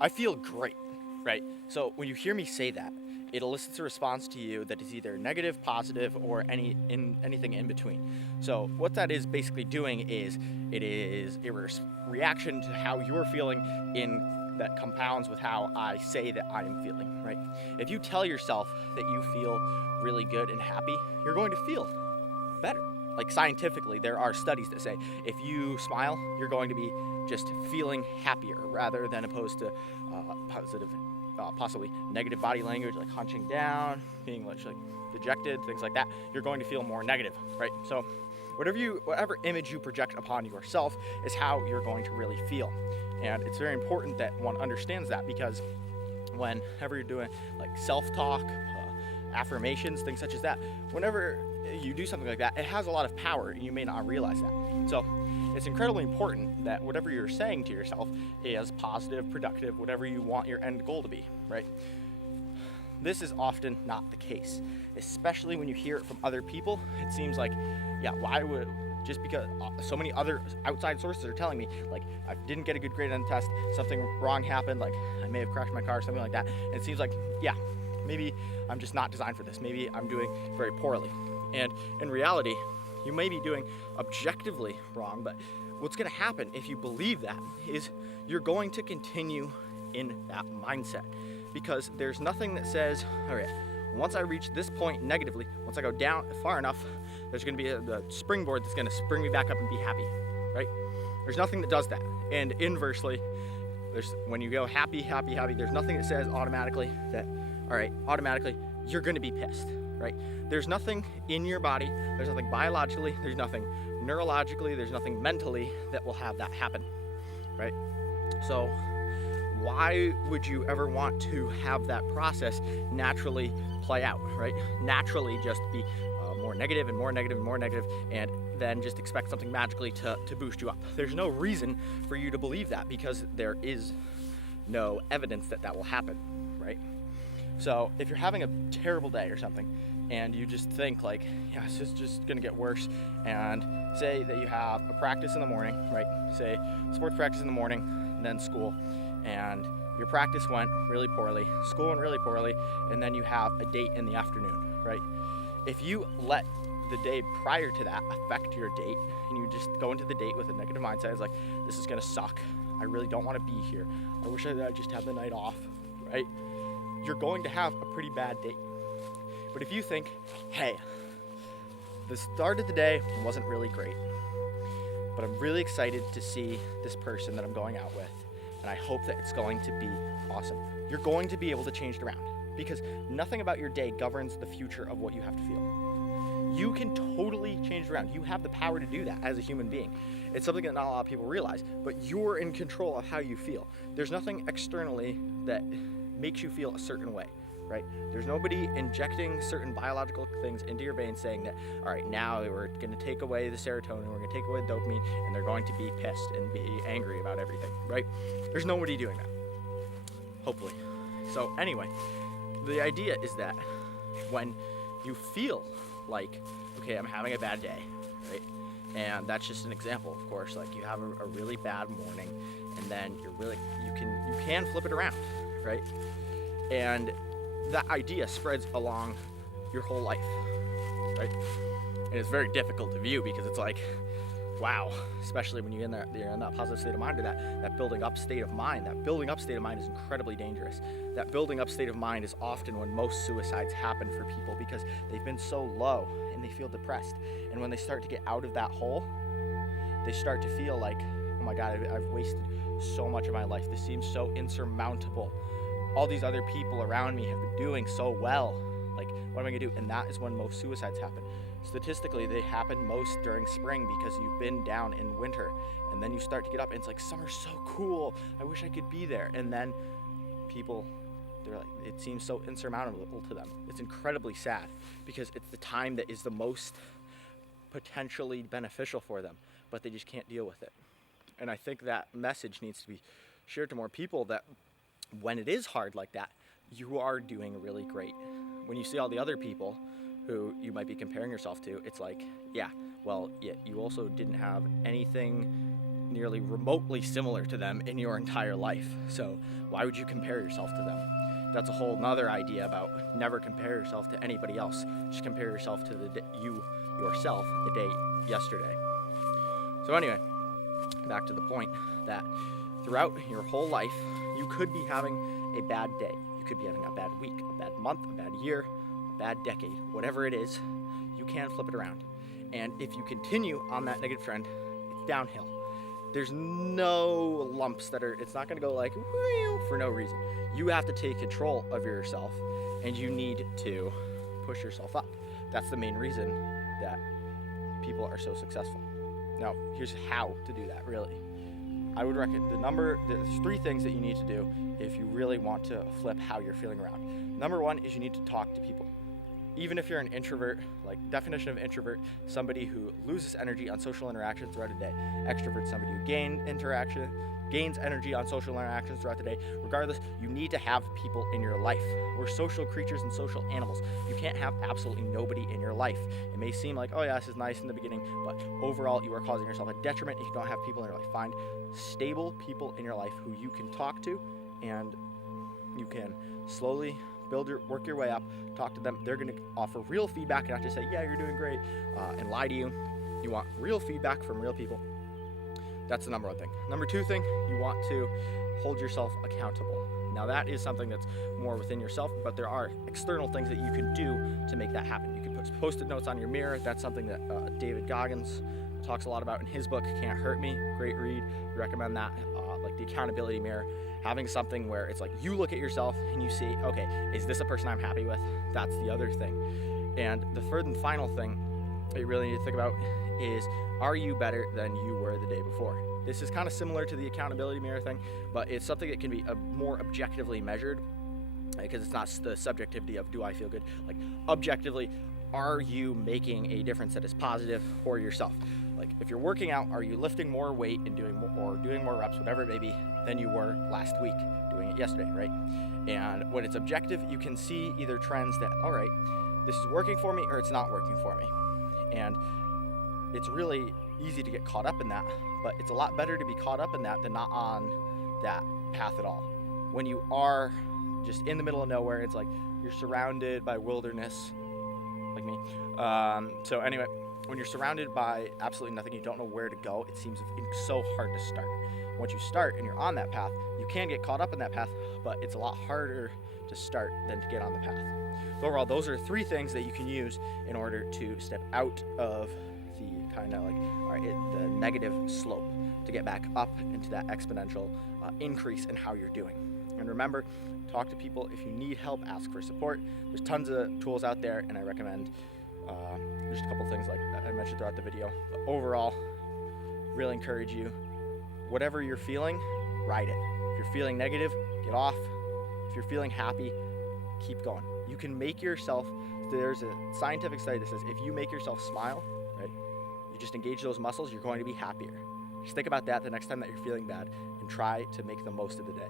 I feel great, right? So when you hear me say that, it elicits a response to you that is either negative, positive, or anything in between. So what that is basically doing is it is a reaction to how you're feeling in that compounds with how I say that I am feeling, right? If you tell yourself that you feel really good and happy, you're going to feel better. Like scientifically, there are studies that say if you smile, you're going to be just feeling happier rather than opposed to positive, possibly negative body language like hunching down, being like dejected, things like that. You're going to feel more negative, right? So whatever image you project upon yourself is how you're going to really feel. And it's very important that one understands that, because whenever you're doing like self-talk, affirmations, things such as that, whenever you do something like that, it has a lot of power and you may not realize that. So it's incredibly important that whatever you're saying to yourself is positive, productive, whatever you want your end goal to be, right? This is often not the case, especially when you hear it from other people. It seems like, yeah, why would, just because so many other outside sources are telling me, like, I didn't get a good grade on the test, something wrong happened, like I may have crashed my car, something like that. And it seems like, yeah, maybe I'm just not designed for this. Maybe I'm doing very poorly. And in reality, you may be doing objectively wrong, but what's going to happen if you believe that is you're going to continue in that mindset, because there's nothing that says, all right, once I reach this point negatively, once I go down far enough, there's going to be the springboard that's going to spring me back up and be happy, right? There's nothing that does that. And inversely, when you go happy, happy, happy, there's nothing that says automatically that, all right, automatically you're going to be pissed, right? There's nothing in your body, there's nothing biologically, there's nothing neurologically, there's nothing mentally that will have that happen, right? So why would you ever want to have that process naturally play out, right? Naturally just be more negative and more negative and more negative, and then just expect something magically to boost you up. There's no reason for you to believe that, because there is no evidence that that will happen, right? So if you're having a terrible day or something, and you just think like, yeah, this is just gonna get worse, and say that you have a practice in the morning, right? Say sports practice in the morning, and then school, and your practice went really poorly, school went really poorly, and then you have a date in the afternoon, right? If you let the day prior to that affect your date, and you just go into the date with a negative mindset, it's like, this is gonna suck, I really don't wanna be here, I wish I just had the night off, right? You're going to have a pretty bad date. But if you think, hey, the start of the day wasn't really great, but I'm really excited to see this person that I'm going out with, and I hope that it's going to be awesome, you're going to be able to change it around, because nothing about your day governs the future of what you have to feel. You can totally change it around. You have the power to do that as a human being. It's something that not a lot of people realize, but you're in control of how you feel. There's nothing externally that makes you feel a certain way, right? There's nobody injecting certain biological things into your veins saying that, all right, now we're going to take away the serotonin, we're going to take away the dopamine, and they're going to be pissed and be angry about everything, right? There's nobody doing that, hopefully. So anyway, the idea is that when you feel like, okay, I'm having a bad day, right? And that's just an example, of course, like you have a really bad morning, and then you can flip it around, right? And that idea spreads along your whole life, right? And it's very difficult to view, because it's like, wow, especially when you're in that positive state of mind, or that building up state of mind. That building up state of mind is incredibly dangerous. That building up state of mind is often when most suicides happen for people, because they've been so low and they feel depressed. And when they start to get out of that hole, they start to feel like, oh my God, I've wasted so much of my life. This seems so insurmountable. All these other people around me have been doing so well. Like, what am I gonna do? And that is when most suicides happen. Statistically, they happen most during spring, because you've been down in winter, and then you start to get up and it's like, summer's so cool, I wish I could be there. And then people, they're like, it seems so insurmountable to them. It's incredibly sad, because it's the time that is the most potentially beneficial for them, but they just can't deal with it. And I think that message needs to be shared to more people, that when it is hard like that, you are doing really great. When you see all the other people who you might be comparing yourself to, it's like, yeah, well, yeah, you also didn't have anything nearly remotely similar to them in your entire life. So why would you compare yourself to them? That's a whole nother idea about never compare yourself to anybody else. Just compare yourself to yourself the day yesterday. So anyway, back to the point that throughout your whole life, you could be having a bad day. You could be having a bad week, a bad month, a bad year, a bad decade, whatever it is, you can flip it around. And if you continue on that negative trend, it's downhill. There's no lumps it's not gonna go like for no reason. You have to take control of yourself, and you need to push yourself up. That's the main reason that people are so successful. Now, here's how to do that, really. I would recommend there's 3 things that you need to do if you really want to flip how you're feeling around. Number 1 is you need to talk to people. Even if you're an introvert, like definition of introvert, somebody who loses energy on social interactions throughout a day. Extrovert, somebody who gains energy on social interactions throughout the day. Regardless, you need to have people in your life. We're social creatures and social animals. You can't have absolutely nobody in your life. It may seem like, oh yeah, this is nice in the beginning, but overall you are causing yourself a detriment if you don't have people in your life. Find stable people in your life who you can talk to, and you can slowly work your way up, talk to them. They're going to offer real feedback, and not just say, yeah, you're doing great, and lie to you. You want real feedback from real people. That's the number 1 thing. Number 2 thing, you want to hold yourself accountable. Now that is something that's more within yourself, but there are external things that you can do to make that happen. You can put Post-it notes on your mirror. That's something that David Goggins talks a lot about in his book, Can't Hurt Me. Great read. Recommend that. Like the accountability mirror. Having something where it's like you look at yourself and you see, okay, is this a person I'm happy with? That's the other thing. And the third and final thing that you really need to think about is, are you better than you were the day before? This is kind of similar to the accountability mirror thing, but it's something that can be more objectively measured, because it's not the subjectivity of do I feel good. Like objectively, are you making a difference that is positive for yourself? Like if you're working out, are you lifting more weight and doing more reps, whatever it may be, than you were last week doing it yesterday, right? And when it's objective, you can see either trends that, all right, this is working for me or it's not working for me. And it's really easy to get caught up in that, but it's a lot better to be caught up in that than not on that path at all. When you are just in the middle of nowhere, it's like you're surrounded by wilderness, like me. So anyway, when you're surrounded by absolutely nothing, you don't know where to go, it seems so hard to start. Once you start and you're on that path, you can get caught up in that path, but it's a lot harder to start than to get on the path. So overall, those are 3 things that you can use in order to step out of the kind of like the negative slope to get back up into that exponential increase in how you're doing. And remember, talk to people. If you need help, ask for support. There's tons of tools out there, and I recommend just a couple things like I mentioned throughout the video. But overall, really encourage you, whatever you're feeling, ride it. If you're feeling negative, get off. If you're feeling happy, keep going. You can make yourself, there's a scientific study that says if you make yourself smile, right, you just engage those muscles, you're going to be happier. Just think about that the next time that you're feeling bad and try to make the most of the day.